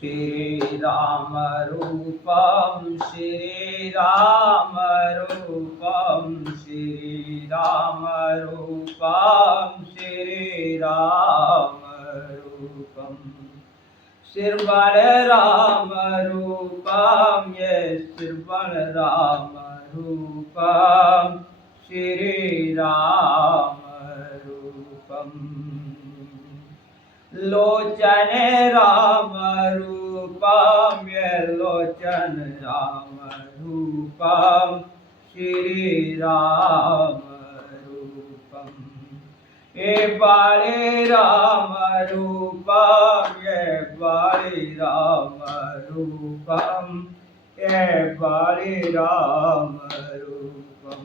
श्रीराम रूपम श्रीराम रूपम श्रीराम रूपम श्रीराम रूपम श्रवण राम रूपम ये श्रवण राम रूपम श्रीराम रूपम लोचन राम रूपम ये लोचन राम रूपम श्रीराम रूपम ये बाले राम रूपम ये बाले राम रूपम ये बाले राम रूपम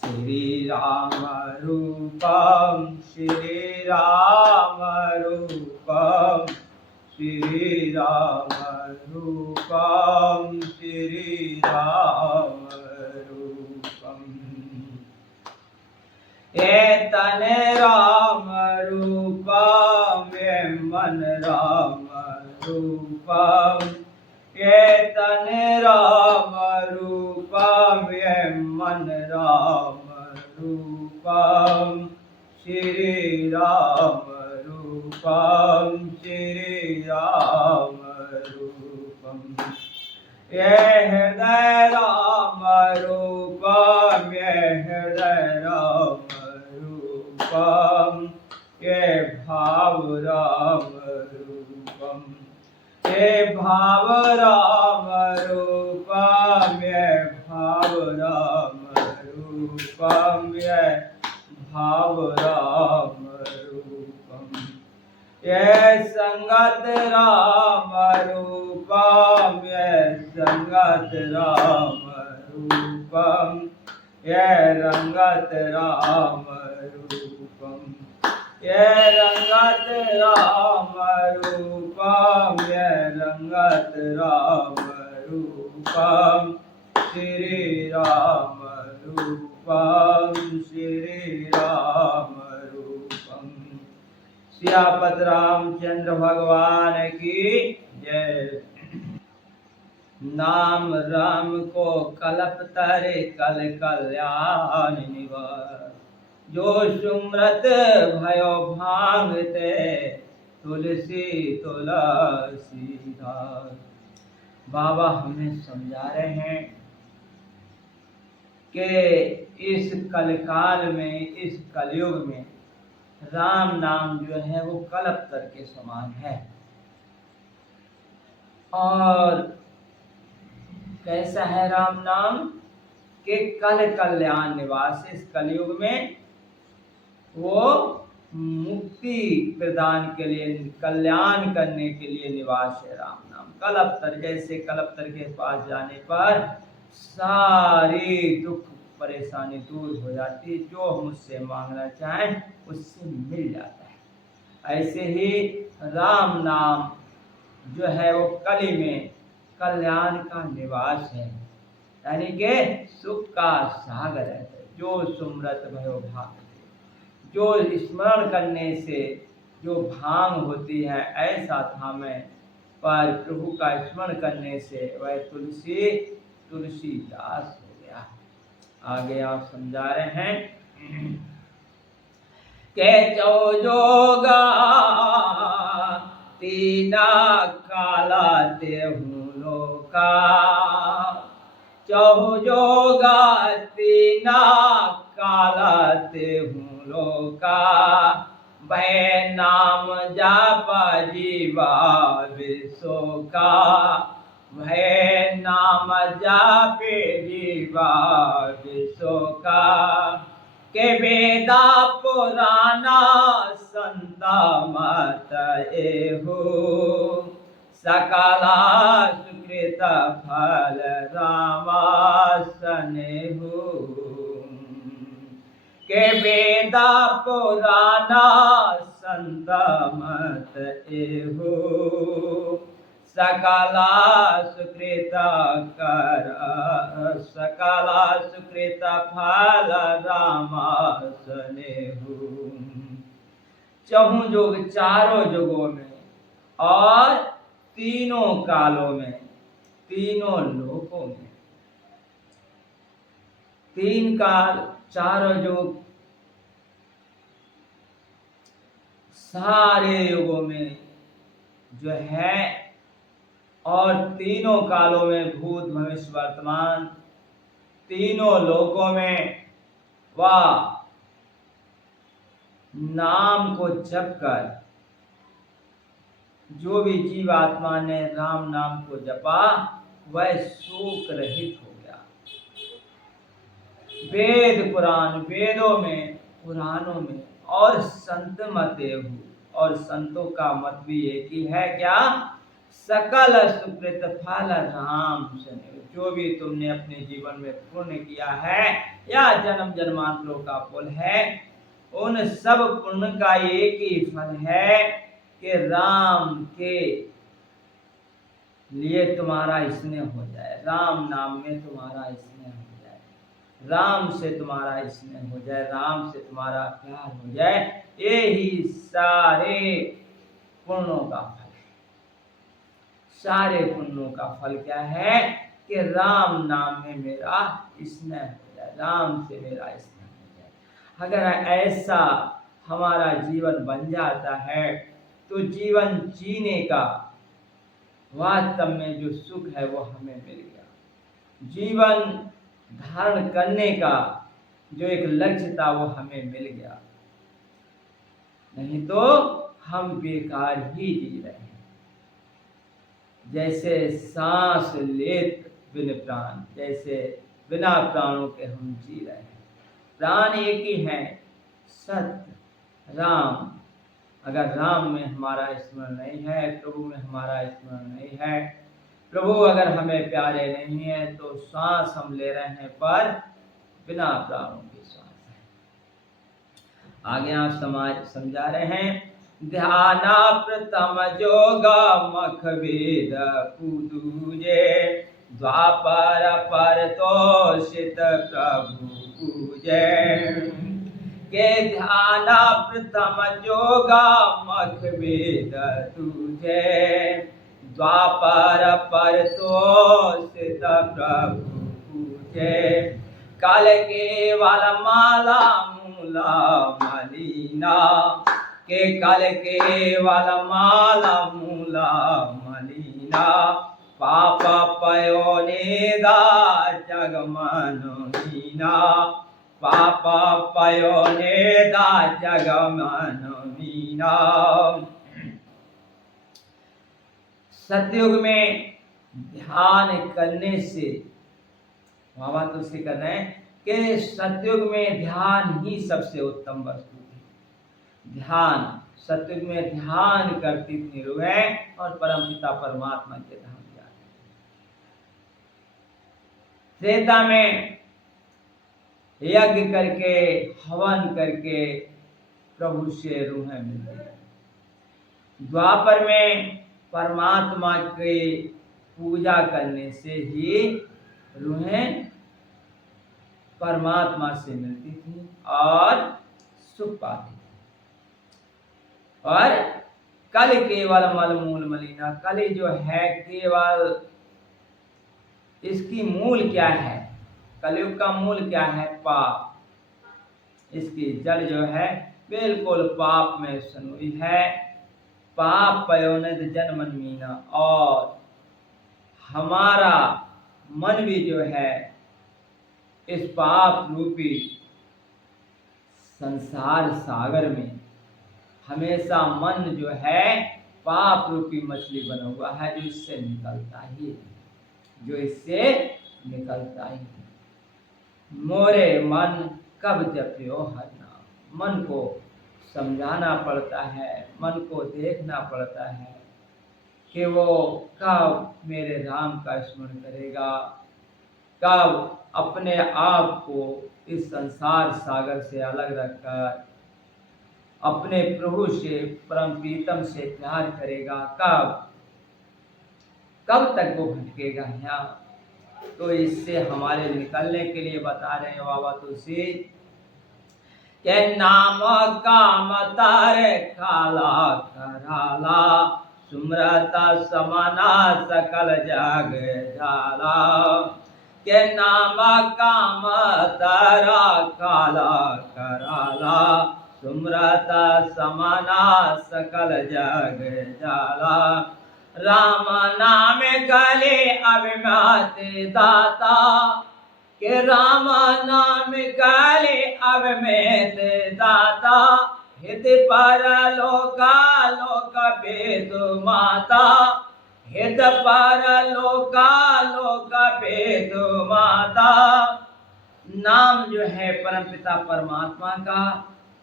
श्रीराम रूपम श्रीराम रूपम श्रीराम रूपम श्रीराम रूपम ये तन राम रूपम ये मन राम रूपम ये तन राम रूपम ये मन राम रूपम श्रीराम रूपम श्रीराम रूपम ये हृदय राम रूपम ये हृदय राम रूपम ये भाव राम रूपम ये भाव राम रूपम ये भाव राम रूपम ये भाव राम रूपम ये संगत राम रूपम ये संगत राम रूपम ये रंगत राम रूपम ये रंगत राम रूपम ये रंगत राम रूपम श्री राम रूपम श्री राम रूपम। सियापत रामचंद्र भगवान की जय। नाम राम को कलप तरे कल कल्याण निवार, जो सुमृत भयो भांगते तुलसी तुलसीदास। बाबा हमें समझा रहे हैं कि इस कलकाल में, इस कलयुग में राम नाम जो है वो कल्पतर के समान है। और कैसा है राम नाम के कल कल्याण निवास। इस कलयुग में वो मुक्ति प्रदान के लिए, कल्याण करने के लिए निवास है राम नाम। कल्पतर, जैसे कल्पतर के पास जाने पर सारी दुख परेशानी दूर हो जाती है, जो हम उससे मांगना चाहें उससे मिल जाता है। ऐसे ही राम नाम जो है वो कली में कल्याण का निवास है, यानी कि सुख का सागर है। जो सुमरत भयो भाग, जो स्मरण करने से जो भांग होती है, ऐसा था मैं पर प्रभु का स्मरण करने से वह तुलसीदास हो गया। आगे आप समझा रहे हैं के चौ जोगा तीना काला देहु लोका, चौ जोगा तीना काला देहु लोका, वह नाम जापा जीवा विशोका, वह नाम जापे जीवा विशोका। के वेदा पुराना संता मत एहु, सकला सुकृत फल रामासनेहु। के वेदा पुराना संत मत एहु, सकला सुकृत कर सकला सुकृत फल रामासनेहु। चहुं जुग चारों जुगों में और तीनों कालों में, तीनों लोकों में, तीन काल, चारों युग, सारे युगों में जो है, और तीनों कालों में, भूत भविष्य वर्तमान, तीनों लोकों में वह नाम को जप कर, जो भी जीवात्मा ने राम नाम को जपा वह शोक रहित हो गया। वेद पुराण, वेदों में, पुराणों में और संत मतेहु, और संतों का मत भी एक ही है, क्या? सकल सुकृत फल राम सने। जो भी तुमने अपने जीवन में पुण्य किया है या जन्म जन्मांतरों का फल है, उन सब पुण्य का एक ही फल है कि राम के लिए तुम्हारा स्नेह हो जाए, राम नाम में तुम्हारा स्नेह हो जाए, राम से तुम्हारा स्नेह हो जाए, राम से तुम्हारा प्यार हो जाए। यही सारे पुण्यों का फल है। सारे पुण्यों का फल क्या है कि राम नाम में मेरा स्नेह हो जाए, राम से मेरा स्नेह हो जाए। अगर ऐसा हमारा जीवन बन जाता है तो जीवन जीने का वास्तव में जो सुख है वो हमें मिल गया। जीवन धारण करने का जो एक लक्ष्य था वो हमें मिल गया, नहीं तो हम बेकार ही जी रहे हैं। जैसे सांस लेत बिन प्राण, जैसे बिना प्राणों के हम जी रहे हैं। प्राण एक ही है, सत्य राम। अगर राम में हमारा स्मरण नहीं है, प्रभु में हमारा स्मरण नहीं है, प्रभु अगर हमें प्यारे नहीं है, तो सांस हम ले रहे हैं पर बिना प्राणों की सांस है। आगे आप समझा रहे हैं, ध्याना प्रथम जोगा मख वेद पूजे, द्वापर पर तोषित प्रभु पूजे। के ध्याना प्रथम जोगा मख वेद तुझे, द्वापर पर तोषित प्रभु पूजे। काल के वाल माला मूला मलिना, के काल के वाल माला मूला मलिना, पाप पयो नेदा जग मनोहीना, पाप पयो नेदा जग मनोहीना। सतयुग में ध्यान करने से, बाबा तो उसे कर रहे हैं कि सतयुग में ध्यान ही सबसे उत्तम वस्तु थी। ध्यान, सतयुग में ध्यान करती थी रूहें और परमपिता परमात्मा के धाम जाते। त्रेता में यज्ञ करके, हवन करके प्रभु से रूहें मिलती। द्वापर में परमात्मा की पूजा करने से ही रूहें परमात्मा से मिलती थी और सुख पाती थी। और कल केवल मल मूल मलिना, कली जो है केवल, इसकी मूल क्या है? कलयुग का मूल क्या है? पाप। इसकी जड़ जो है बिल्कुल पाप में सनोई है। पाप पयोनिध जन्मन मीना, और हमारा मन भी जो है इस पाप रूपी संसार सागर में हमेशा मन जो है पाप रूपी मछली बना हुआ है, जो इससे निकलता ही, जो इससे निकलता ही। मोरे मन कब जपियो हर नाम, मन को समझाना पड़ता है, मन को देखना पड़ता है कि वो कब मेरे राम का स्मरण करेगा, कब अपने आप को इस संसार सागर से अलग रखकर अपने प्रभु से, परम प्रीतम से प्यार करेगा, कब तक वो भटकेगा यहाँ। तो इससे हमारे निकलने के लिए बता रहे हैं बाबा तुलसी के नाम काम तारे काला कराला, सुमरता समाना सकल जग जाला। के नाम काम तारा काला कराला। सुमरता समाना सकल जग जाला। राम नाम गले अभिमत दाता। के राम नाम गले अभिमत दाता। हित पर लोका लोक भेद माता। हित पर लोका लोक भेद माता। नाम जो है परमपिता परमात्मा का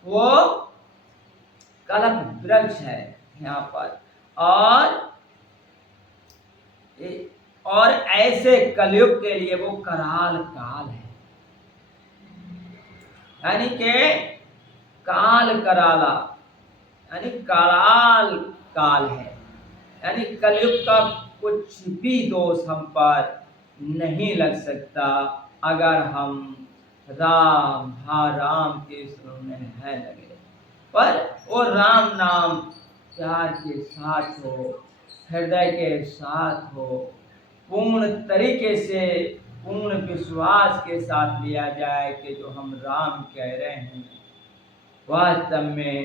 वो कल्प वृक्ष है यहाँ पर। और ऐसे कलयुग के लिए वो कराल काल है, यानी के काल कराला यानी कराल काल है। यानी कलयुग का कुछ भी दोष हम पर नहीं लग सकता अगर हम राम राम के सुनने हैं लगे। पर वो राम नाम प्यार के साथ हो, हृदय के साथ हो, पूर्ण तरीके से पूर्ण विश्वास के साथ लिया जाए कि जो हम राम कह रहे हैं वास्तव में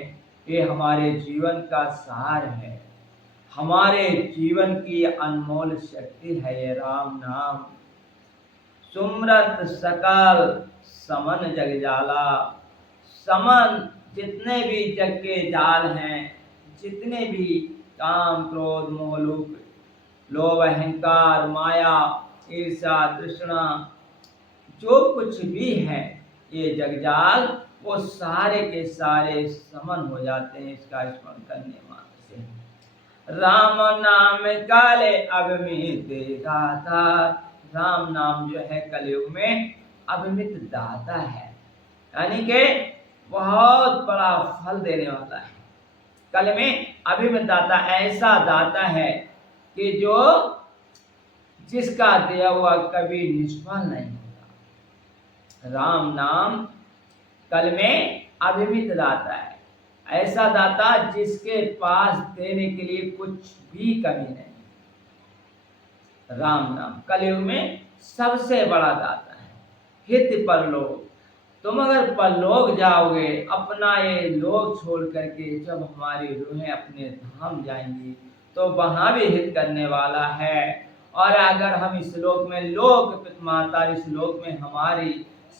ये हमारे जीवन का सार है, हमारे जीवन की अनमोल शक्ति है ये राम नाम। सुमरत सकल समन जग जाला। समन जितने भी जग के जाल हैं, जितने भी काम क्रोध मोह लोभ अहंकार माया ईर्ष्या तृष्णा जो कुछ भी है ये जगजाल वो सारे के सारे समन हो जाते हैं इसका स्मरण करने मात्र से। राम नाम काले अभिमित दाता। राम नाम जो है कलयुग में अभिमित दाता है, यानी कि बहुत बड़ा फल देने वाला है। कल में अभिमित दाता ऐसा दाता है कि जो जिसका दिया हुआ कभी निष्फल नहीं होता। राम नाम कल में अभिमित दाता है, ऐसा दाता जिसके पास देने के लिए कुछ भी कमी नहीं। राम नाम कलयुग में सबसे बड़ा दाता है। हित परलोक, तुम अगर परलोक जाओगे अपना ये लोक छोड़ करके जब हमारी रूहें अपने धाम जाएंगी तो वहां भी हित करने वाला है। और अगर हम इस लोक में लोक पितमाता इस लोक में हमारी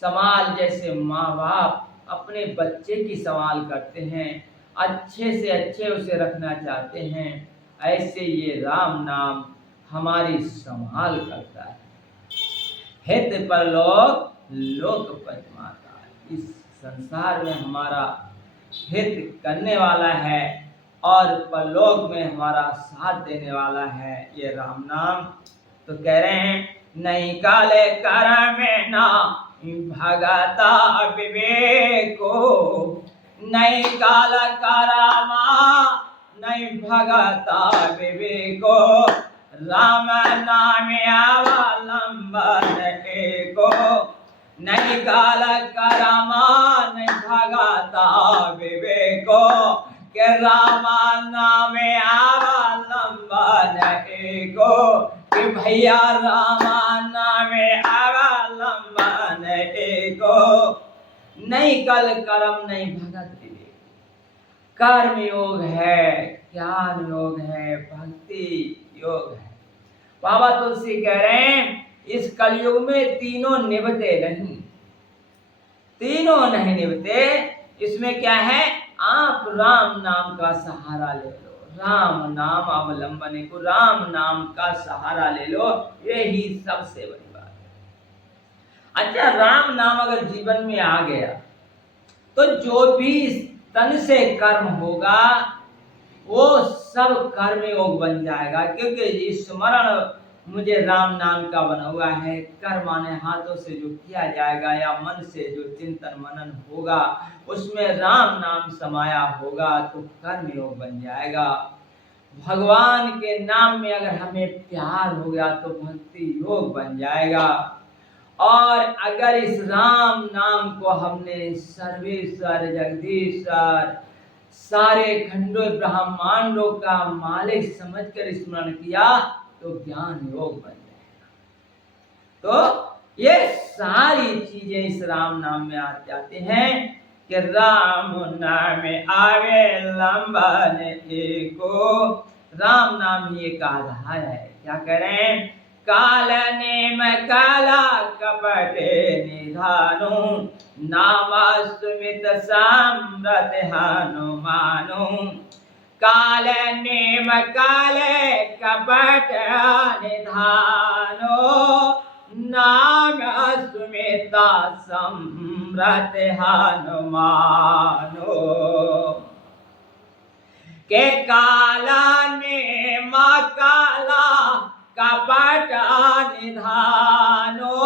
संभाल जैसे माँ बाप अपने बच्चे की संभाल करते हैं, अच्छे से अच्छे उसे रखना चाहते हैं, ऐसे ये राम नाम हमारी संभाल करता है। हित परलोक लोक पितमाता, इस संसार में हमारा हित करने वाला है और परलोक में हमारा साथ देने वाला है ये राम नाम। तो कह रहे हैं नहीं काले कर में ना भगता विवेको। नहीं काल करामा नहीं भगता विवेको। राम नाम अवलंबन एको। नहीं काल करामा नहीं भगता विवेको। के राम नाम अवलंबन एको। कि भैया राम नाम अवलंबन एको। नहीं कल कर्म नहीं भगत विवेक। कर्म योग है, ज्ञान योग है, भक्ति योग है। बाबा तुलसी कह रहे हैं इस कलयुग में तीनों निभते नहीं, तीनों नहीं निभते। इसमें क्या है, आप राम नाम का सहारा ले लो, राम नाम अवलंबन को, राम नाम का सहारा ले लो, यही सबसे बड़ी बात है। अच्छा, राम नाम अगर जीवन में आ गया तो जो भी तन से कर्म होगा वो सब कर्म योग बन जाएगा, क्योंकि स्मरण मुझे राम नाम का बना हुआ है। कर्म माने हाथों से जो किया जाएगा या मन से जो चिंतन मनन होगा उसमें राम नाम समाया होगा तो कर्म योग बन जाएगा। भगवान के नाम में अगर हमें प्यार हो गया तो भक्ति योग बन जाएगा। और अगर इस राम नाम को हमने सर्वेश्वर जगदीश्वर सारे खंडों ब्रह्मांडों का मालिक समझकर स्मरण किया तो ज्ञान योग बन जाएगा। तो ये सारी चीजें इस राम नाम में आ जाते हैं कि राम नाम आवे लंबन एको। राम नाम ही एक आधार है। क्या करें? काल नेम काला कपटे निधानु नामास्मित साम्रत हनुमानु। काल नेम काले कपट निधानो नाम अस्मिता सम्रत हनुमानो। के काला नेम काला कपट निधानो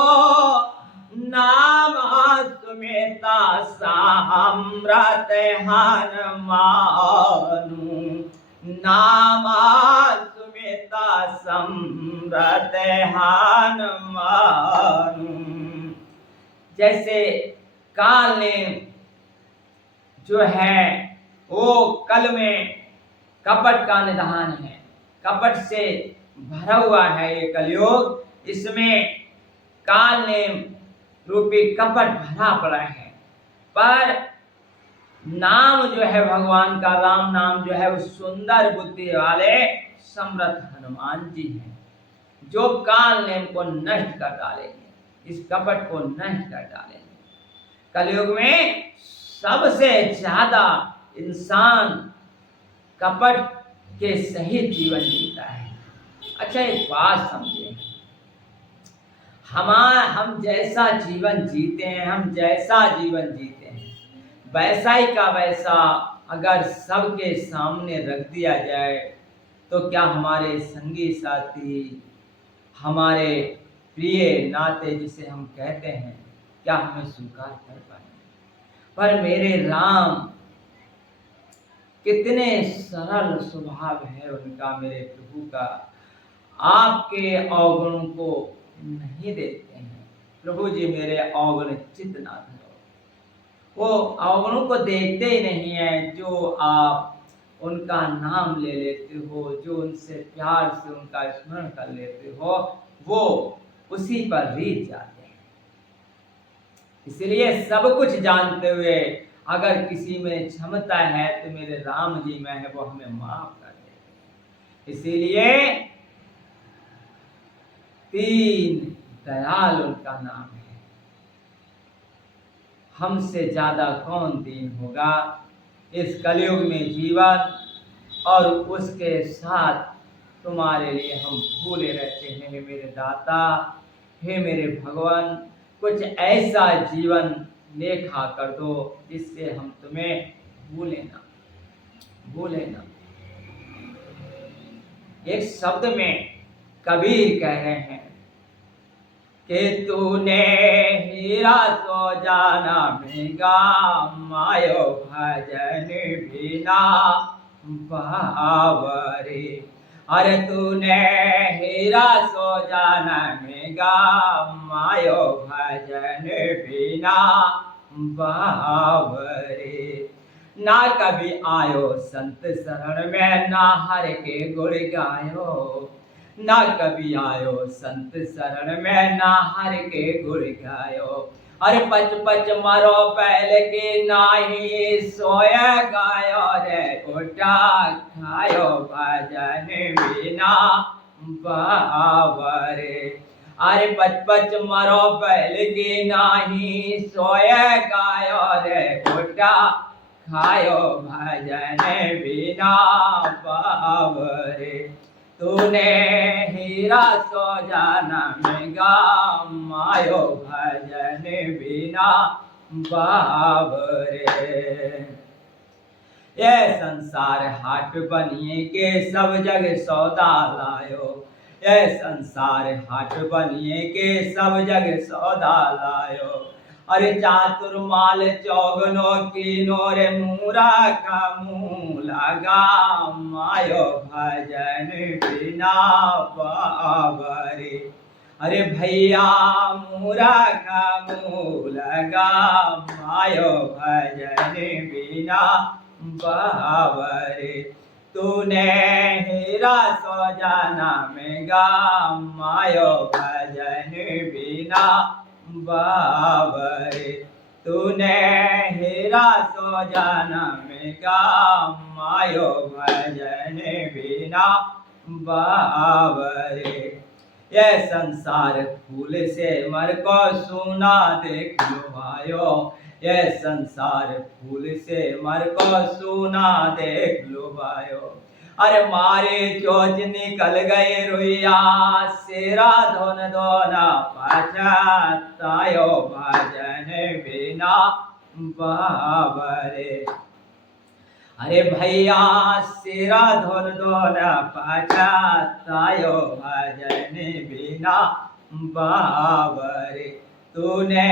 नाम अस्मिता सम्रत हनुमानु। नाम अस्मिता सम्रत हनुमानु। जैसे काल ने जो है वो कल में कपट का निधान है, कपट से भरा हुआ है ये कलयुग। इसमें काल ने रूपी कपट भरा पड़ा है, पर नाम जो है भगवान का राम नाम जो है वो सुंदर बुद्धि वाले समर्थ हनुमान जी हैं, जो काल नेम को नष्ट कर डालेंगे, इस कपट को नष्ट कर डालेंगे। कलयुग में सबसे ज्यादा इंसान कपट के सहित जीवन जीता है। अच्छा, एक बात समझे, हम जैसा जीवन जीते हैं, हम जैसा जीवन जीते हैं, वैसा ही का वैसा अगर सबके सामने रख दिया जाए तो क्या हमारे संगी साथी, हमारे प्रिय नाते जिसे हम कहते हैं, क्या हमें स्वीकार कर पाएंगे? पर मेरे राम कितने सरल स्वभाव है उनका, मेरे प्रभु का, आपके अवगुणों को नहीं देखते हैं। प्रभु जी मेरे अवगुण चित्त ना धरो, वो अवगुणों को देखते ही नहीं है। जो आप उनका नाम ले लेते हो, जो उनसे प्यार से उनका स्मरण कर लेते हो, वो उसी पर रीत जाते हैं। इसलिए सब कुछ जानते हुए अगर किसी में क्षमता है तो मेरे राम जी में है, वो हमें माफ कर देते हैं। इसीलिए तीन दयाल उनका नाम है। हमसे ज्यादा कौन दीन होगा इस कलयुग में जीवन, और उसके साथ तुम्हारे लिए हम भूले रहते हैं। हे मेरे दाता, हे मेरे भगवान, कुछ ऐसा जीवन लेखा कर दो जिससे हम तुम्हें भूले ना। एक शब्द में कबीर कह रहे हैं कि तूने हीरा सो जाना महंगा, मायो भजन बिना बावरे। अरे तूने हीरा सो जाना महंगा, मायो भजन बिना बावरे। ना कभी आयो संत शरण में, ना हर के गुण गायो। ना कभी आयो संत शरण में, ना हर के गुण गायो। अरे पच पच मरो पहले के, नाही सोया गायो रे उठा खायो भजन बिना बावरे। अरे पच पच मरो पहले के, नाही सोया गायो रे उठा खायो भजन बिना बावरे। तूने हीरा सो जाना महंगा, मायो भजन बिना बावरे। ये संसार हाट बनिए के सब जग सौदा लायो। ये संसार हाट बनिए के सब जग सौदा लायो। अरे चातुर माल चौगनो कीनो रे, मूरा का मुँह लगा, मायो भजन बिना बावरे। अरे भैया मूरा का मुँह लगा, मायो भजन बिना बावरे, तूने हीरा सोजाना में गा मायो भजन बिना बावरे, तूने हीरा सोजाना में गा मायो भजन बिना बावरे। ये संसार फूल से मर को सुना देख लो आयो, ये संसार फूल से मर को सुना देख लो आयो। अरे मारे चोच निकल गए रुइया, सेरा धोन धोना पछतायो भजन बिना बावरे। अरे भैया सेरा धोन धोना पछतायो भजन बिना बावरे, तूने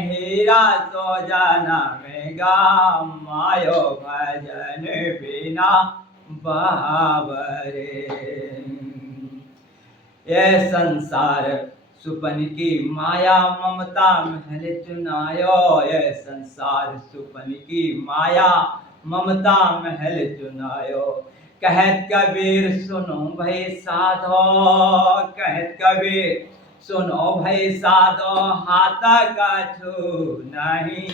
हीरा सोजाना में गा मायो भजन बिना बावरे। ये संसार सुपन की माया ममता महल चुनायो, ये संसार सुपन की माया ममता महल चुनायो। कहत कबीर सुनो भाई साधो, कहत कबीर सुनो भाई साधो, हाथ कछु नहीं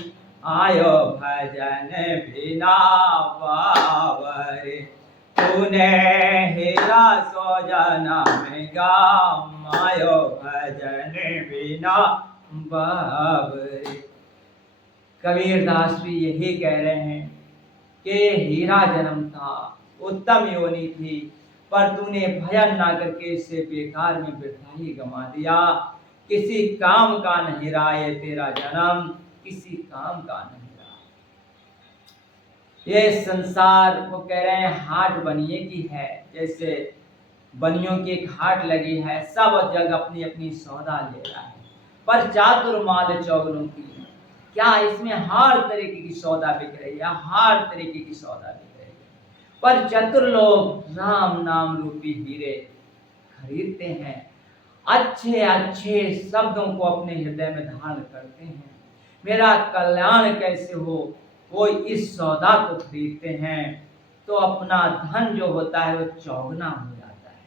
आयो भजन बिना बावरे, तूने हीरा सोजाना में गा मायो भजन बिना बावरे। कबीरदास भी यही कह रहे हैं कि हीरा जन्म था, उत्तम योनि थी, पर तूने भजन ना करके इसे बेकार में वृथा ही गंवा दिया। किसी काम का नहीं रहा ये तेरा जन्म, किसी काम का नहीं रहा। ये संसार वो कह रहे हैं हाट बनिए की है, जैसे बनियों की एक हाट लगी है, सब जगह अपनी अपनी सौदा ले रहा है, पर चातुर्माल चौगलों की क्या इसमें हर तरीके की सौदा बिक रही है, हर तरीके की सौदा बिक रही है, पर चतुर लोग राम नाम रूपी हीरे खरीदते हैं, अच्छे अच्छे शब्दों को अपने हृदय में धारण करते हैं। मेरा कल्याण कैसे हो वो इस सौदा को खरीदते हैं, तो अपना धन जो होता है वो चौगुना हो जाता है।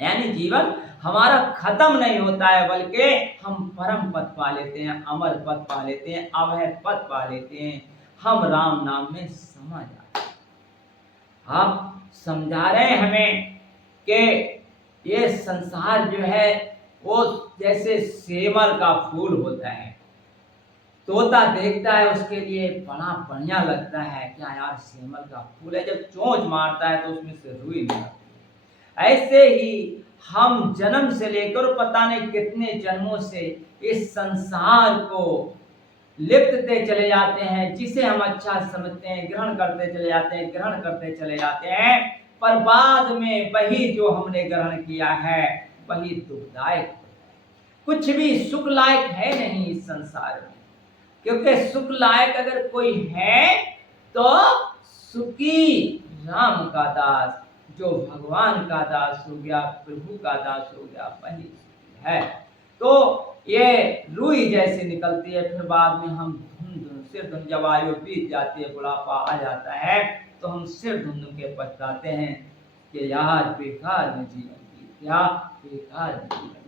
यानी जीवन हमारा खत्म नहीं होता है, बल्कि हम परम पद पा लेते हैं, अमर पद पा लेते हैं, अभय पद पा लेते हैं, हम राम नाम में समा जाते हैं। आप समझा रहे हैं हमें कि ये संसार जो है वो जैसे सेमर का फूल होता है, तोता देखता है उसके लिए बड़ा बढ़िया लगता है, क्या यार सेमर का फूल है, जब चोंच मारता है तो उसमें से रुई निकलती है। ऐसे ही हम जन्म से लेकर पता नहीं कितने जन्मों से इस संसार को लिप्तते चले जाते हैं, जिसे हम अच्छा समझते हैं ग्रहण करते चले जाते हैं, ग्रहण करते चले जाते हैं, पर बाद में वही जो हमने ग्रहण किया है वही दुखदायक, कुछ भी सुख लायक है नहीं इस संसार में। क्योंकि सुख लायक अगर कोई है तो सुखी राम का दास, जो भगवान का दास हो गया, प्रभु का दास हो गया, वही है। तो ये रूई जैसे निकलती है, फिर बाद में हम सिर धुन, जब आयु बीत जाती है, बुढ़ापा आ जाता है, तो हम सिर धुन के पछताते हैं कि यार बेकार में जीवन की, क्या बेकार में जीवन।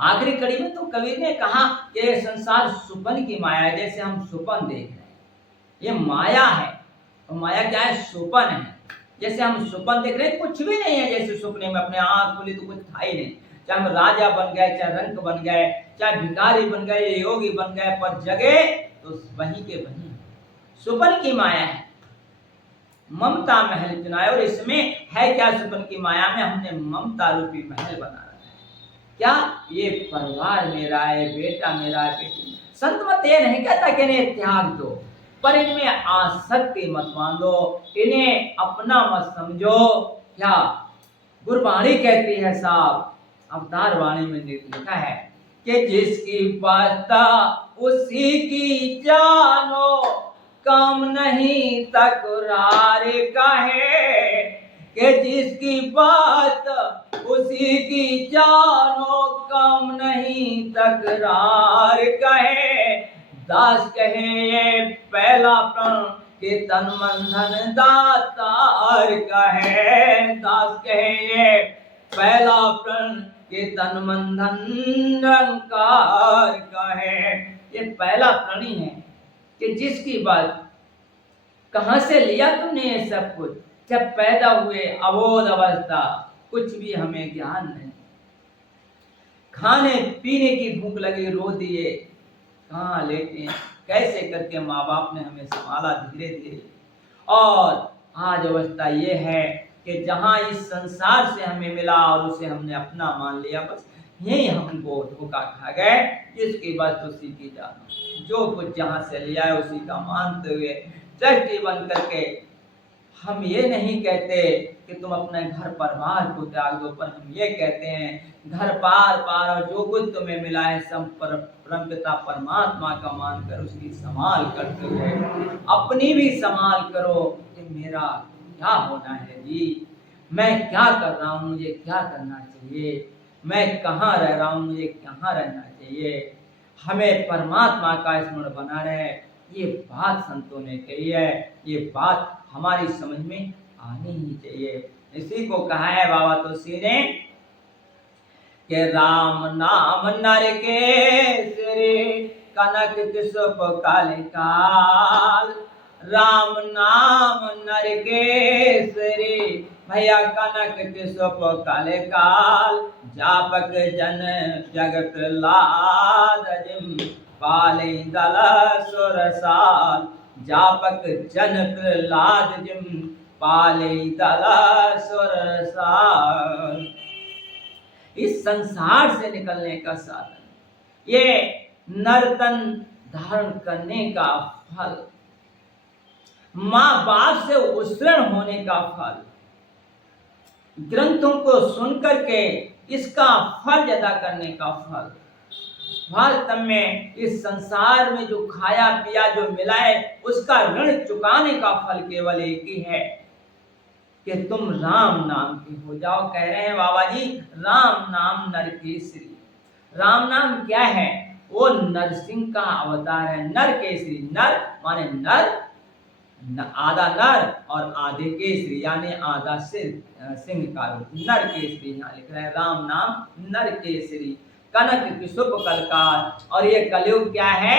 आखिरी कड़ी में तो कबीर ने कहा कि संसार सुपन की माया है, जैसे हम सुपन देख रहे हैं, ये माया है। तो माया क्या है? सुपन है। जैसे हम सुपन देख रहे हैं, कुछ भी नहीं है, जैसे सपने में अपने आंख खुली तो कुछ था ही नहीं, चाहे हम राजा बन गए, चाहे रंक बन गए, चाहे भिखारी बन गए, योगी बन गए, पर जगे तो वही के वही। सुपन की माया है, ममता महल चुनाए, और इसमें है क्या? सुपन की माया में हमने ममता रूपी महल बना रखा है। क्या? ये परिवार मेरा है, बेटा मेरा है, बेटी। संत मत ये नहीं कहता कि इन्हें त्याग दो, पर इनमें आसक्ति मत बांधो, इन्हें अपना मत समझो। क्या गुरबाणी कहती है साहब, अवतार वाणी में लिखा है कि जिसकी बाता उसी की जानो, काम नहीं तकरार कहे, कि जिसकी बात उसी की जानो, काम नहीं तकरार कहे। दास कहे ये पहला प्रण के तन मन धन दातार का है। दास कहे ये पहला प्रण के तन मन धन निरंकार का है। ये पहला प्रण ही है कि जिसकी बात कहां से लिया तुमने ये सब कुछ। जब पैदा हुए अबोध अवस्था, कुछ भी हमें ज्ञान नहीं, खाने पीने की भूख लगी रो दिए, कहाँ लेटे, कैसे करके माँ बाप ने हमें संभाला धीरे धीरे। और आज अवस्था ये है कि जहाँ इस संसार से हमें मिला और उसे हमने अपना मान लिया, बस यही हमको धोखा खा गए। जिसकी बात उसी की जानो, जो कुछ जहाँ से लिया है उसी का मानते हुए दृष्टि बंद करके हम ये नहीं कहते कि तुम अपने घर परिवार को त्याग दो, पर हम ये कहते हैं घर पार पार और जो कुछ तुम्हें मिला है सब परमपिता परमात्मा का मानकर उसकी संभाल करते हुए अपनी भी संभाल करो कि मेरा क्या होना है जी, मैं क्या कर रहा हूँ, मुझे क्या करना चाहिए, मैं कहाँ रह रहा हूँ, मुझे कहाँ रहना चाहिए। हमें परमात्मा का स्मरण बना रहे, ये बात संतों ने कही है, ये बात हमारी समझ में आनी ही चाहिए। इसी को कहा है बाबा तुलसी ने कि राम नाम नर केसरी कनक किसुप काल काल। राम नाम नर केसरी भैया कनक किसुप काल काल। जापक जन जग प्रहलाद जिम पाले दल सुरसाल। जापक जन प्रहलाद जिम पाले दल सुरसाल। इस संसार से निकलने का साधन, ये नर्तन धारण करने का फल, माँ बाप से उत्सृण होने का फल, ग्रंथों को सुनकर के इसका फल अदा करने का फल, वास्तव में इस संसार में जो खाया पिया जो मिला है उसका ऋण चुकाने का फल केवल एक ही है कि तुम राम नाम के हो जाओ। कह रहे हैं बाबा जी राम नाम नर केसरी। राम नाम क्या है? वो नरसिंह का अवतार है। नर केसरी, नर माने नर, आधा नर और आधे केसरी यानी आधा सिंह का रूप, नर केसरी यहाँ लिख रहा है। राम नाम नर केसरी कनक किसुप कलकार। और ये कलयुग क्या है?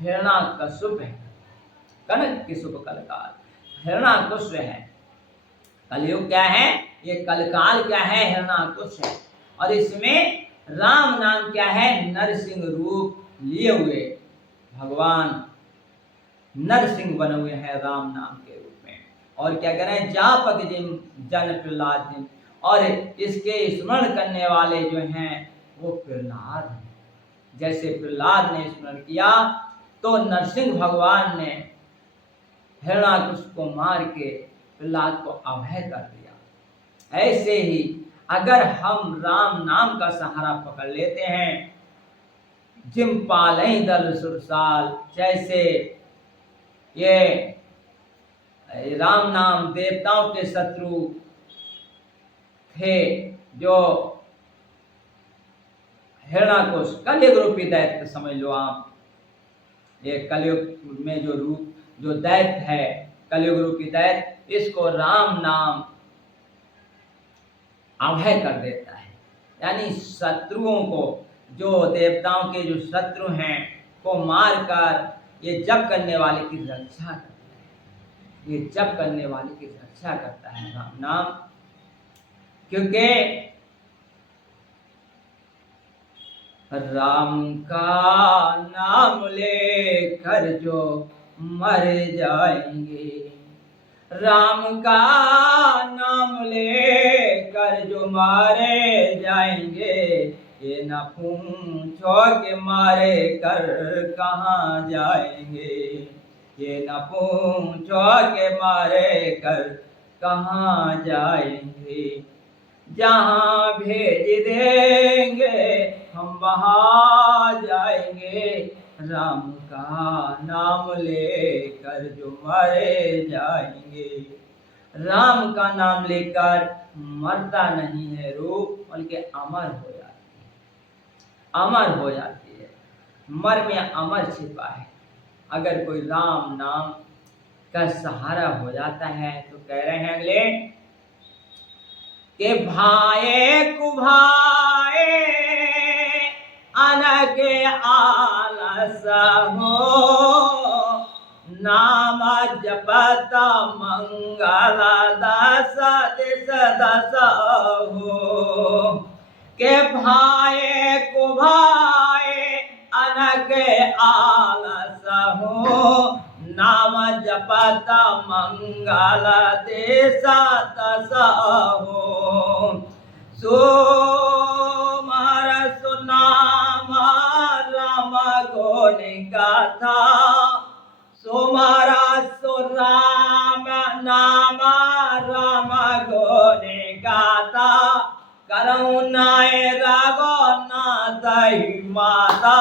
हिरण्यकश्यप है। कनक किसुप कलकार हिरण्यकश्यप है। कलयुग क्या है? ये कलकाल क्या है? हिरण्यकश्यप है। और इसमें राम नाम क्या है? नरसिंह रूप लिए हुए भगवान नरसिंह बने हुए हैं राम नाम के रूप में। और क्या करें? जापक जिम जन प्रहलाद जिम। और इसके स्मरण करने वाले जो हैं वो प्रहलाद हैं। जैसे प्रहलाद ने स्मरण किया तो नरसिंह भगवान ने हिरण्यकश्यप को मार के प्रहलाद को अभय कर दिया। ऐसे ही अगर हम राम नाम का सहारा पकड़ लेते हैं, जिम पालई दल सुरसाल, जैसे ये राम नाम देवताओं के शत्रु थे जो हिरण्यकश्यप, कलयुग रूपी दैत्य समझ लो आप। ये कलयुग में जो रूप जो दैत्य है, कलयुग रूपी दैत्य, इसको राम नाम अभय कर देता है। यानी शत्रुओं को, जो देवताओं के जो शत्रु हैं को मारकर ये जप करने वाले की रक्षा करता है। ये जप करने वाले की रक्षा करता है राम नाम। क्योंकि राम का नाम लेकर जो मर जाएंगे, राम का नाम लेकर जो मारे जाएंगे, ये न पूछो के मारे कर कहाँ जाएंगे, ये न पूछो के मारे कर कहाँ जाएंगे। जहाँ भेज देंगे हम वहाँ जाएंगे, राम का नाम लेकर जो मरे जाएंगे। राम का नाम लेकर मरता नहीं है रूह, बल्कि अमर हो जाती है, अमर हो जाती है। मर में अमर छिपा है। अगर कोई राम नाम का सहारा हो जाता है। तो कह रहे हैं अगले के भाए कुभाए अनके आलस हो, नाम जपत मंगल दस दिस दस हो। के भाए कुभाए अनके आलस हो, नाम जपत मंगल देश दस हो। सोमर सुनाम राम गुण गाथा, सोमरा सुराम नाम राम गुण गाथा, करुणाए रघुनाथ माता,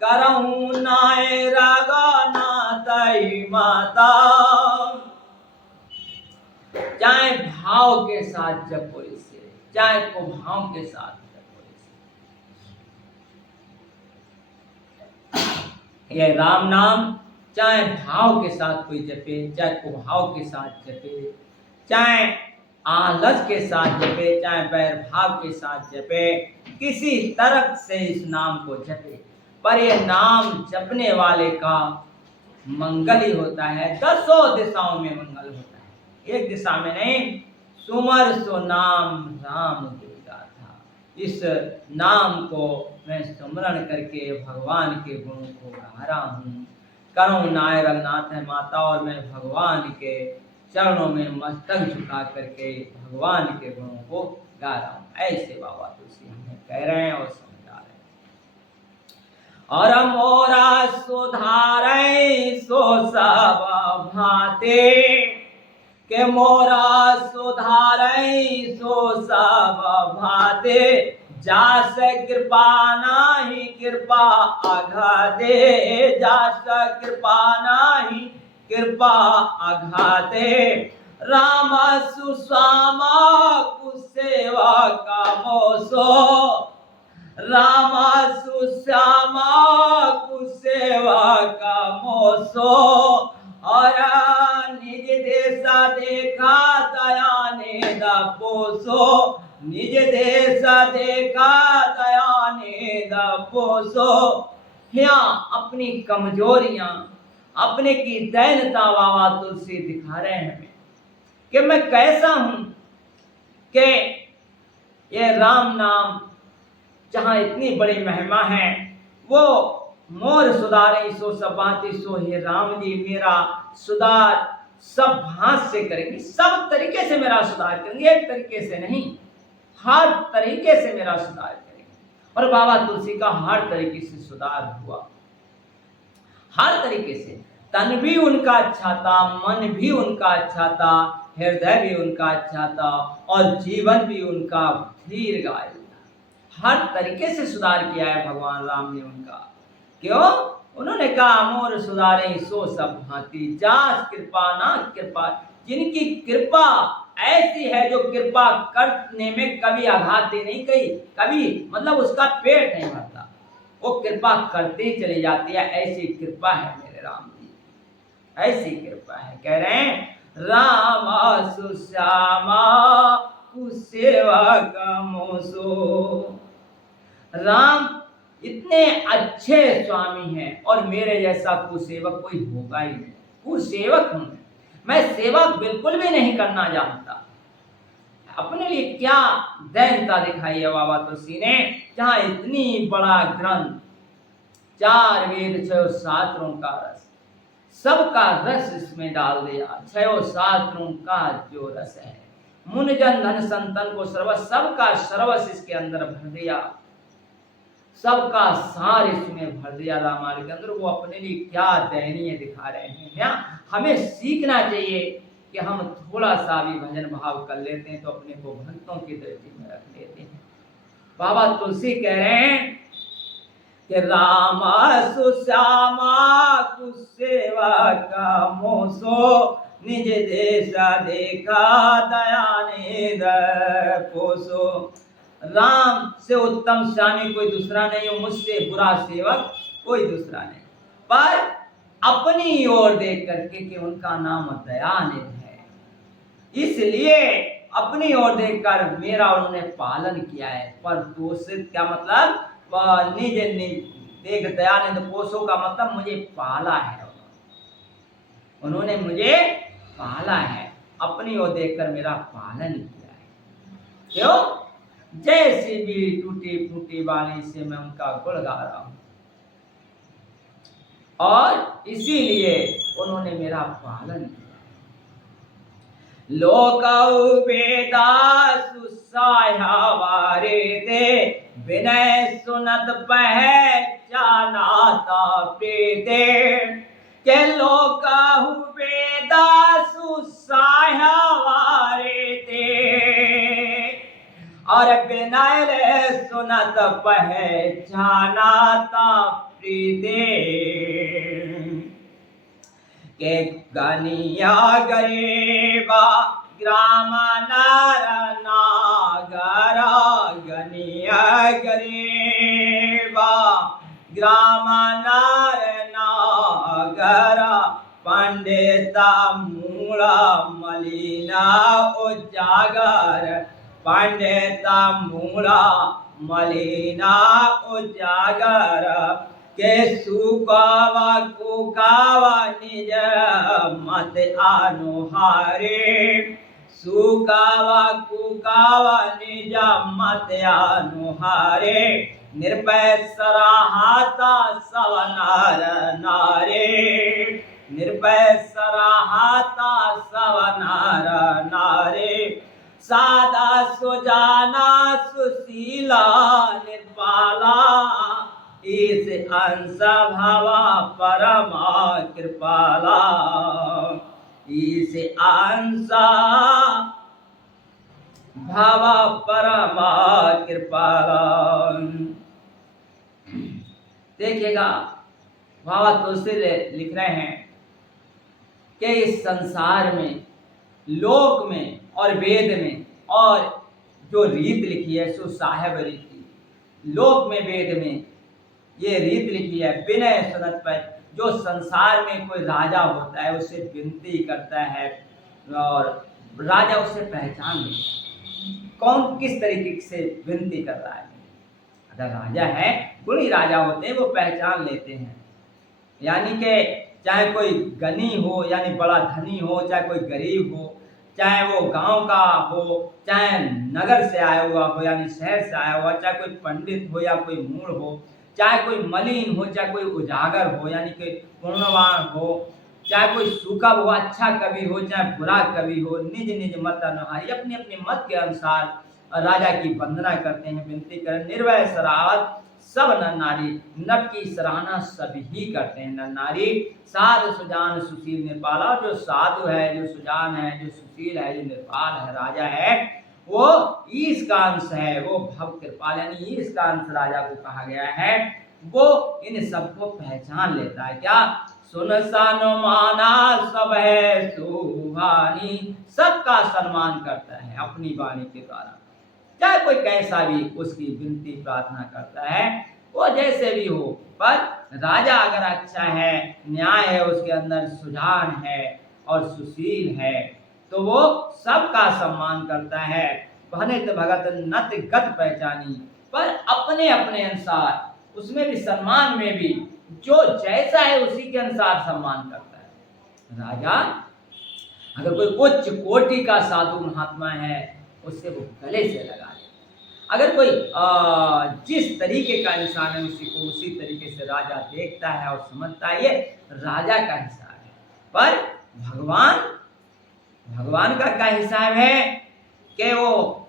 करुणाए रघुनाथ माता। चाहे भाव के साथ जपो इसे, चाहे को भाव के साथ जपो इसे। यह राम नाम चाहे भाव के साथ कोई जपे, चाहे को भाव के साथ जपे, चाहे आलस के साथ जपे, चाहे बैर भाव के साथ जपे, किसी तरह से इस नाम को जपे, पर यह नाम जपने वाले का मंगल ही होता है। दसों दिशाओं में मंगल होता है, एक दिशा में नहीं। सुमर सो नाम राम गुण गाथा, इस नाम को मैं स्मरण करके भगवान के गुणों को गा रहा हूँ। करुणाए रघुनाथ है माता, और मैं भगवान के चरणों में मस्तक झुका करके भगवान के गुणों को गा रहा हूँ। ऐसे बाबा तुलसी हमें कह रहे हैं और समझा रहे हैं। और मोरा सुधारे सो सब भाते, के मोरा सुधारे सो सब भाते, जास कृपा नाही कृपा आघाते, जास कृपा नाही कृपा आघाते। राम सुश्यामा कुसेवा का मोसो, राम सुश्यामा कुसेवा का मोसो, और निज देशा देखा दया ने दपोसो, निज देशा देखा दया ने दपोसो। यहाँ अपनी कमजोरियां, अपने की दैनता बाबा तुलसी दिखा रहे हैं हमें कि मैं कैसा हूं, कि ये राम नाम जहां इतनी बड़ी महिमा है, वो मोर सुधारे सो सब भांति सो, हे राम जी मेरा सुधार सब भांत से करेंगे, सब तरीके से मेरा सुधार करेंगे, एक तरीके से नहीं, हर तरीके से मेरा सुधार करेंगे। और बाबा तुलसी का हर तरीके से सुधार हुआ, हर तरीके से। तन भी उनका अच्छा था, मन भी उनका अच्छा था, हृदय भी उनका अच्छा था, और जीवन भी उनका दीर्घायु था। हर तरीके से सुधार किया है भगवान राम ने उनका। क्यों? उन्होंने कहा मोर सुधारे सो सब भांति, जास कृपा ना कृपा, जिनकी कृपा ऐसी है जो कृपा करने में कभी आघाती नहीं, कभी मतलब उसका पेट नहीं भरता, वो कृपा करते ही चली जाती है। ऐसी कृपा है मेरे राम जी, ऐसी कृपा है। कह रहे हैं राम सुश्यामा कुसेवा का मोसो, राम इतने अच्छे स्वामी हैं और मेरे जैसा कुसेवक कोई होगा ही नहीं। कुसेवक हूं मैं सेवा बिल्कुल भी नहीं करना जानता। अपने लिए क्या दैनता दिखाई है बाबा तुलसी ने, जहां इतनी बड़ा ग्रंथ, 4 वेद 6 शास्त्रों का रस, सबका रस इसमें डाल दिया। 6 शास्त्रों का जो रस है, मुन जन धन संतन को सर्वस, सबका सर्वस इसके अंदर भर दिया, सबका सार इसमें भर दिया रामायण के अंदर। वो अपने लिए क्या दयनीय दिखा रहे हैं। यहाँ हमें सीखना चाहिए कि हम थोड़ा सा भी भजन भाव कर लेते हैं तो अपने को भक्तों की दृष्टि में रख लेते हैं। बाबा तुलसी कह रहे हैं कि राम सुश्यामा कुसेवा का मोसो, निज देशा देखा दया ने पोसो। राम से उत्तम स्वामी कोई दूसरा नहीं हो, मुझसे बुरा सेवक कोई दूसरा नहीं। पर अपनी ओर देख करके कि उनका नाम दयानिधि है, इसलिए अपनी ओर देखकर मेरा उन्होंने पालन किया है। पर पोषित क्या मतलब, निज निज देख दयानिधि, पोषो का मतलब मुझे पाला है, उन्होंने मुझे पाला है, अपनी ओर देखकर मेरा पालन किया है। क्यों? जैसी भी टूटी फूटी वाणी से मैं उनका गुण गा रहा हूं, और इसीलिए उन्होंने मेरा पालन किया। लोकौ वेदा सुसाह्यवारे ते, विनय सुनत पहचानाता प्रीते। के लोकहु वेदा सुसाह्यवारे ते, और विनय सुनत पहचानाता प्रीते। के गनिया गरीबा ग्राम नर नागर, गनिया गरीबा ग्राम नर नागर, पंडिता मूला मलिना उजागर, पंडिता मूला मलिना उजागर। के सुकावा कुकावा निज मत अनुहारे, सुकावा कुकावा निज मत अनुहारे। निर्भय सराहता सब नर नारे, निर्भय सराहता सब नर नारे। सादा सुजाना सुशीला निर्पाला, इस अंश भवा परमा कृपाला, इस अंश भवा परमा कृपाला। देखिएगा, बाबा तुलसी लिख रहे हैं कि इस संसार में, लोक में और वेद में, और जो रीत लिखी है सो साहेब रीति, लोक में वेद में ये रीत लिखी है, विनय सुनत पर। जो संसार में कोई राजा होता है उससे विनती करता है, और राजा उसे पहचान लेता है कौन किस तरीके से विनती कर रहा है। अगर राजा है, गुणी राजा होते हैं, वो पहचान लेते हैं। यानी कि चाहे कोई गनी हो यानी बड़ा धनी हो, चाहे कोई गरीब हो, चाहे वो गांव का हो, चाहे नगर से आया हुआ हो यानी शहर से आया हुआ, चाहे कोई पंडित हो या कोई मूढ़ हो, चाहे कोई मलिन हो, चाहे कोई उजागर हो यानी कि पूर्णवान हो, चाहे कोई सूखा हो, अच्छा कवि हो, चाहे बुरा कवि हो, निज निज मत अनुहारी, अपने अपने मत के अनुसार राजा की वंदना करते हैं, विनती करें। निर्भय सराहत सब नर नारी, नर की सराहना सभी ही करते हैं नर नारी। साधु सुजान सुशील निर्पाला, जो साधु है, जो सुजान है, जो सुशील है, जो निर्पाल है, राजा है, वो ईश का अंश है, वो भव कृपाल यानी ईश का अंश राजा को कहा गया है। वो इन सबको पहचान लेता है। क्या? सुन सन माना सब है सुहानी, सबका सम्मान करता है अपनी वाणी के द्वारा। चाहे कोई कैसा भी उसकी विनती प्रार्थना करता है, वो जैसे भी हो, पर राजा अगर अच्छा है, न्याय है, उसके अंदर सुजान है और सुशील है, तो वो सबका सम्मान करता है। भनित भगत नत गत पहचानी, पर अपने अपने अनुसार, उसमें भी सम्मान में भी जो जैसा है उसी के अनुसार सम्मान करता है। राजा अगर कोई उच्च कोटि का साधु महात्मा है, उससे वो गले से लगा ले। अगर कोई जिस तरीके का इंसान है उसी को उसी तरीके से राजा देखता है और समझता है। ये राजा का हिसाब है। पर भगवान का क्या हिसाब है कि वो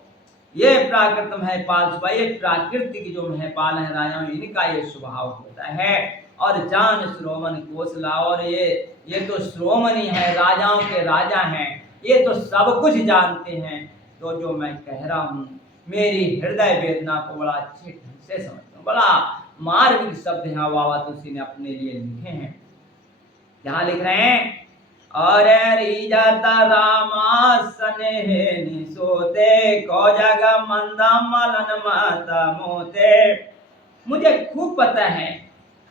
ये प्राकृत है पाल सुबह, ये प्राकृतिक जो महपाल है राजा में, इनका ये स्वभाव होता है। और जान श्रोमण कोसला, और ये तो श्रोमणी है, राजाओं के राजा हैं, ये तो सब कुछ जानते हैं। तो जो मैं कह रहा हूँ, मेरी हृदय वेदना को बड़ा अच्छे ढंग से समझता हूँ। बड़ा मार्मिक शब्द यहाँ बाबा तुलसी ने अपने लिए लिखे हैं। यहाँ लिख रहे हैं, और रिजत रामा स्नेह निसोते, को जग मंद मलन मत मोते। मुझे खूब पता है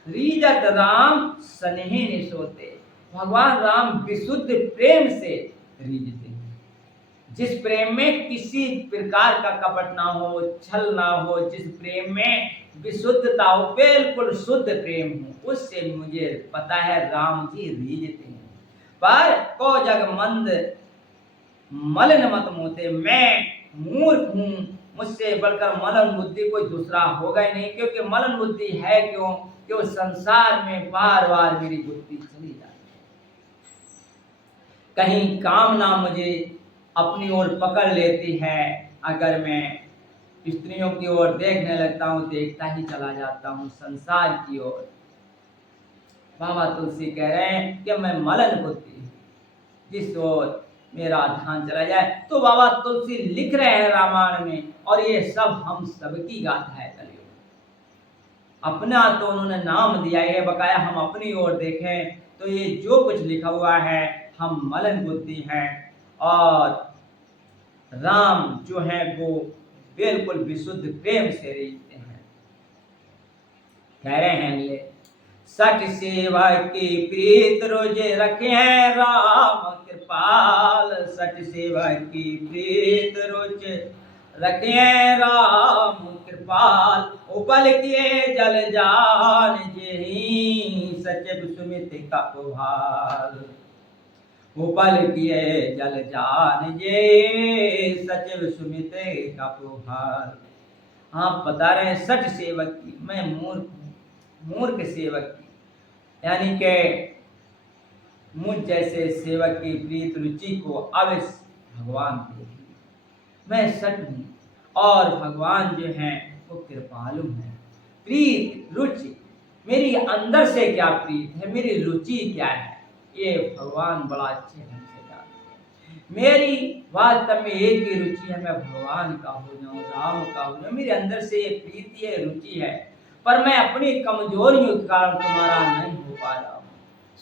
रीजत राम सनेही निसोते। भगवान राम विशुद्ध प्रेम से रीझते हैं, जिस प्रेम में किसी प्रकार का कपट ना हो, छल ना हो, जिस प्रेम में विशुद्धता हो, बिल्कुल शुद्ध प्रेम हो, उससे मुझे पता है राम जी रीझते हैं। पर को जग मंद मलिन मत मोते, मैं मूर्ख हूं, मुझसे बढ़कर मलन बुद्धि कोई दूसरा होगा ही नहीं, क्योंकि मलन बुद्धि है क्यों, कि संसार में बार बार मेरी बुद्धि चली जाती है। कहीं कामना मुझे अपनी ओर पकड़ लेती है, अगर मैं स्त्रियों की ओर देखने लगता हूँ, देखता ही चला जाता हूँ संसार की ओर। बाबा तुलसी कह रहे हैं कि मैं मलन बुद्धि, जिस ओर मेरा ध्यान चला जाए। तो बाबा तुलसी लिख रहे हैं रामायण में, और ये सब हम सबकी गाथा है कलयुग। अपना तो उन्होंने नाम दिया है, बकाया हम अपनी ओर देखें तो ये जो कुछ लिखा हुआ है, हम मलन बुद्धि हैं, और राम जो है वो बिल्कुल विशुद्ध प्रेम से रीझते हैं। कह रहे हैं ले सठ सेवा की प्रीत रोजे रखे हैं राम कृपाल, सठ सेवा की प्रीत रोज रखे हैं राम कृपाल, उपल किए जल जान जेही सचिव सुमित का उभाल, उपल किए जल जान जे सचिव सुमित का उभाल। आप बता रहे हैं सठ सेवक की, मैं मूर्ख सेवक की, यानी कि मुझ जैसे सेवक की प्रीत रुचि को अवश्य भगवान देगी। मैं सठ हूँ और भगवान जो हैं वो कृपालु हैं। प्रीत रुचि, मेरी अंदर से क्या प्रीत है, मेरी रुचि क्या है, ये भगवान बड़ा अच्छे ढंग से जानते हैं। मेरी वास्तव में एक ही रुचि है, मैं भगवान का हो जाऊं, राम का हो जाऊं। मेरे अंदर से ये प्रीति है, रुचि है, पर मैं अपनी कमजोरियों के कारण तुम्हारा नहीं हो पा रहा हूं।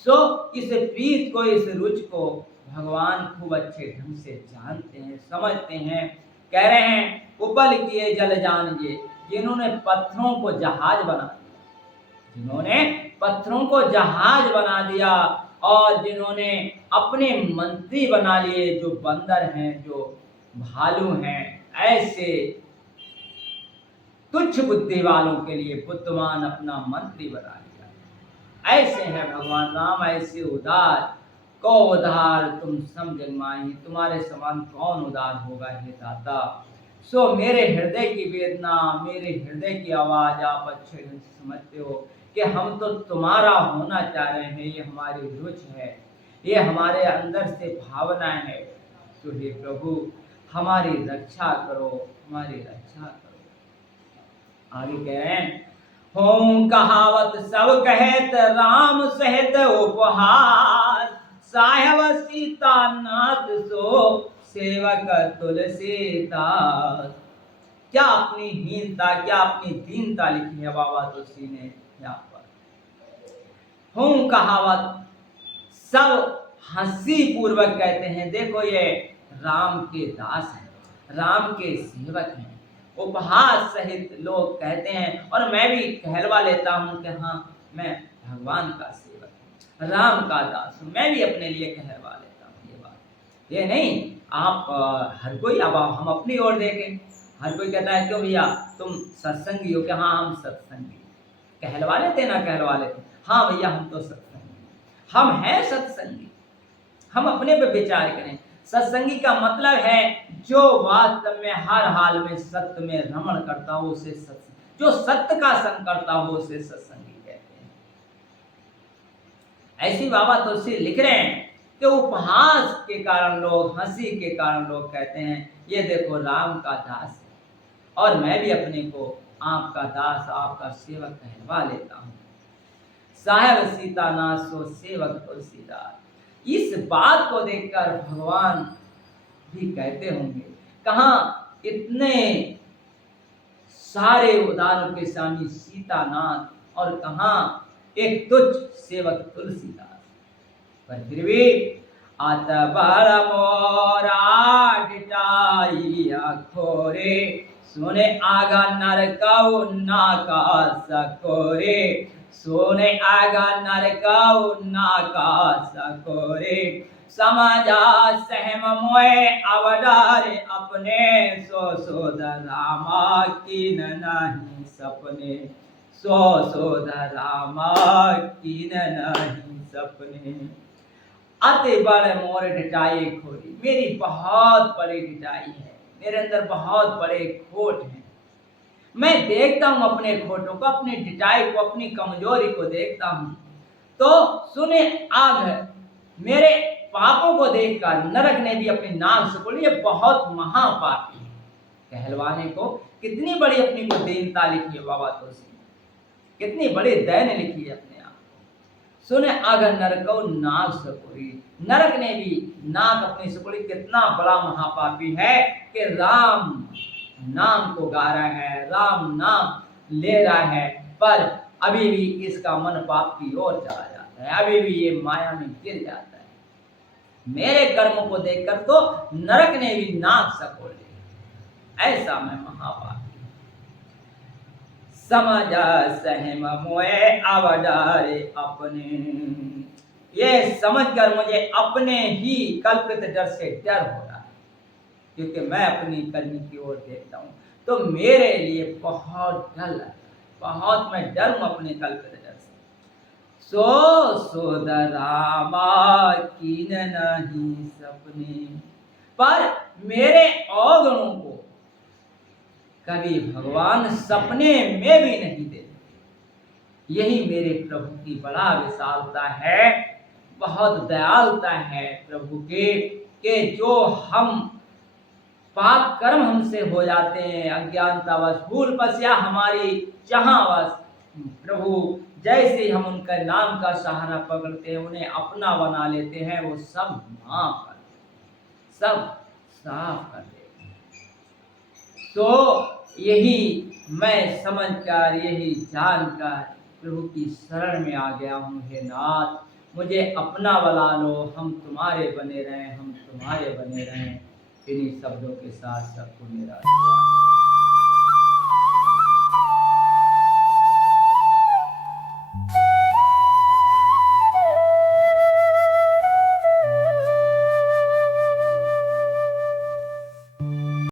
सो इस प्रीत को, इस रुचि को भगवान खूब अच्छे ढंग से जानते हैं, समझते हैं। कह रहे हैं उपल किए जल जानिए, जिन्होंने पत्थरों को जहाज बना दिया, जिन्होंने पत्थरों को जहाज बना दिया, और जिन्होंने अपने मंत्री बना लिए, जो बंदर हैं, जो भालू हैं, ऐसे तुच्छ बुद्धि वालों के लिए बुद्धिमान अपना मंत्री बना लिया। ऐसे हैं भगवान राम, ऐसे उदार को उदार तुम समझ माही, तुम्हारे समान कौन उदार होगा हे दाता। सो मेरे हृदय की वेदना, मेरे हृदय की आवाज आप अच्छे ढंग से समझते हो कि हम तो तुम्हारा होना चाह रहे हैं, ये हमारी रुचि है, ये हमारे अंदर से भावना है। तो हे प्रभु हमारी रक्षा करो, हमारी रक्षा करो। आगे कह रहे हैं हों कहावत सब कहत राम सहित उपहार, साहेब सीता नाथ सो सेवक तुलसीदास। क्या अपनी हीनता, क्या अपनी दीनता लिखी है बाबा तुलसी ने यहाँ पर। हों कहावत, सब हंसी पूर्वक कहते हैं, देखो ये राम के दास हैं, राम के सेवक हैं। उपहास सहित लोग कहते हैं, और मैं भी कहलवा लेता हूँ कि हाँ मैं भगवान का सेवक हूँ, राम का दास हूँ, मैं भी अपने लिए कहलवा लेता हूँ ये बात। ये नहीं आप हर कोई, अब हम अपनी ओर देखें, हर कोई कहता है क्यों भैया तुम सत्संगी हो, कि हाँ हम सत्संगी, कहलवा लेते ना कहलवा लेते, हाँ भैया हम तो सत्संगी, हम हैं सत्संगी। हम अपने पे विचार करें, सत्संगी का मतलब है जो वास्तव में हर हाल में सत्य में रमण करता हो उसे सत्संगी, जो सत्य का संग करता हो उसे सत्संगी कहते हैं। ऐसी बाबा तुलसी लिख रहे हैं कि उपहास के कारण लोग, हंसी के कारण लोग कहते हैं ये देखो राम का दास है, और मैं भी अपने को आपका दास, आपका सेवक कहलवा लेता हूँ। साहेब सीतानाथ सो सेवक तुलसीदास। इस बात को देखकर भगवान भी कहते होंगे, कहाँ इतने सारे उदाहरणों के स्वामी सीतानाथ, और कहाँ एक तुच्छ सेवक तुलसीदास। पर फिर भी अतबर मोरा डिटाई खोरे, सुने आगा नर कौ ना का सकोरे, सोने आगा नरकाऊ नाका सकोरे समाजा सहम मोए अवडारे अपने सो सोद रामा कीन नहीं सपने सो सोद रामा कीन नहीं सपने। अति बड़े मोर डिटाई खोरी, मेरी बहुत बड़ी डिटाई है, मेरे अंदर बहुत बड़े खोट हैं। मैं देखता हूं अपने खोटों को, अपनी डिटाई को, अपनी कमजोरी को देखता हूं तो सुने आग मेरे पापों को देखकर नरक ने भी अपनी नाक से बोली ये बहुत महापापी है। कहलवाने को कितनी बड़ी अपनी को दीनता लिखी है बाबा तुलसी, कितनी बड़ी दैन लिखी है अपने आप को। सुने आग नरको नाक सकोरी, नरक ने भी नाक अपनी सकोरी, कितना बड़ा महापापी है कि राम नाम को गा रहा है, राम नाम ले रहा है, पर अभी भी इसका मन पाप की ओर चला जाता है, अभी भी ये माया में गिर जाता है। मेरे कर्मों को देखकर तो नरक ने भी नाक सकोड़ लिया, ऐसा मैं महापापी। समझा सहम मोए अवडारे अपने, ये समझकर मुझे अपने ही कल्पित डर से डर हो रहा है, क्योंकि मैं अपनी करनी की ओर देखता हूँ तो मेरे लिए बहुत डर लगता है, बहुत मैं डर हूँ अपने कल्पित डर से। सो सोद रामा कीन नहीं सपने, पर मेरे अवगुणों को कभी भगवान सपने में भी नहीं देते। यही मेरे प्रभु की बड़ा विशालता है, बहुत दयालुता है प्रभु के जो हम पाप कर्म हमसे हो जाते हैं अज्ञानतावश भूलवश या हमारी चाहवश, प्रभु जैसे हम उनका नाम का सहारा पकड़ते हैं, उन्हें अपना बना लेते हैं, वो सब माफ कर देते, सब साफ कर देते हैं। तो यही मैं समझकर, यही जानकर प्रभु की शरण में आ गया हूँ। हे नाथ, मुझे अपना बना लो, हम तुम्हारे बने रहें, हम तुम्हारे बने रहें। इन्हीं शब्दों के साथ सबको मेरा